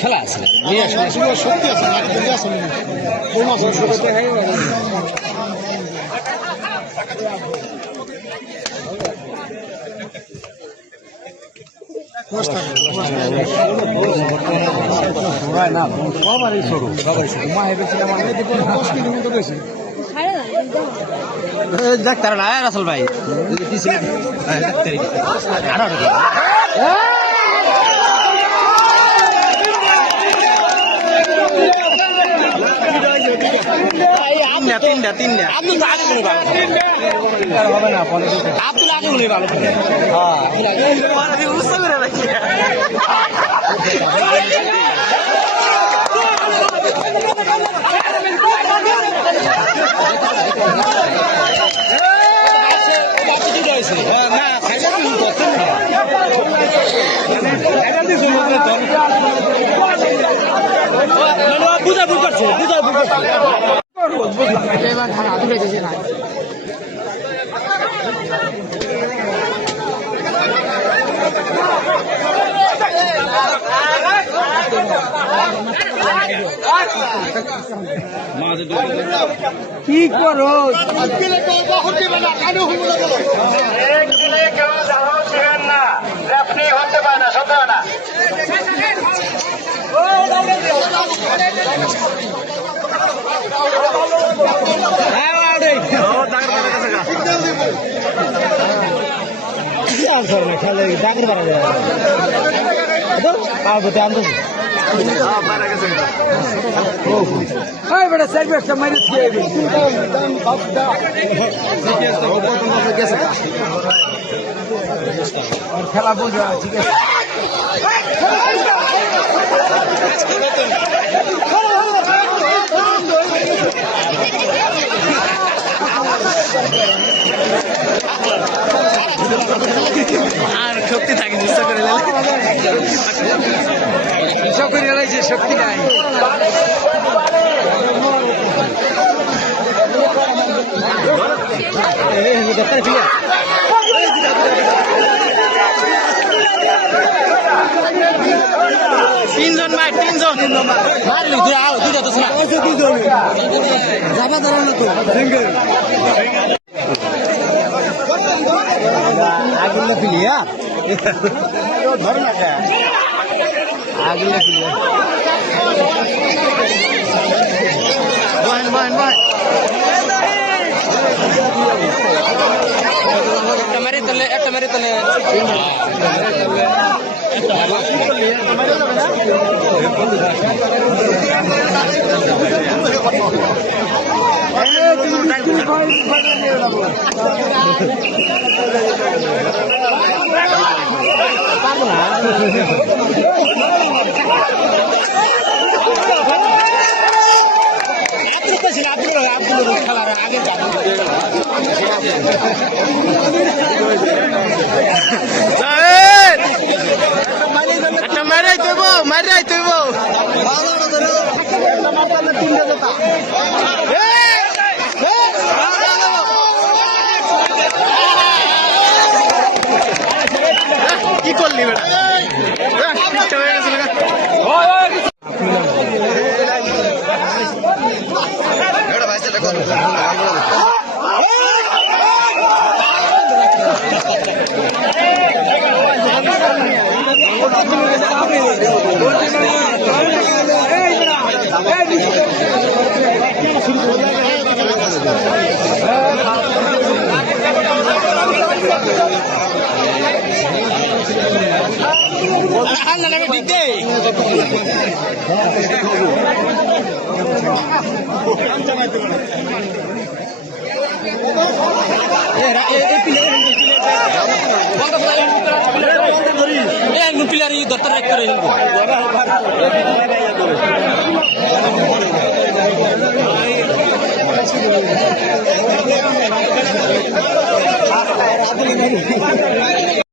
খেলা আছে সত্যি ডাক্তার না রাসেল ভাই তিনটা আব্দুল আগে হবে না আব্দুল আগে উনি ভালো বুঝা বুঝাচ্ছে কি করো আপনি হতে পারে না সত্য না খেলা বোঝা ঠিক আছে আর শক্তি থাকে চেষ্টা করে শক্তি নাই তিনজন ভাই তিনজন মারলি দুইটা তো যাবা দাঁড়ানো তো আগুন ফিলিয়া ধরে না আগুন ফিলিয়া বহেন একটা মেরে তলে আব্দুল খেলার আগে একটা মারাই তৈব কি করলি পিলার দরকার করে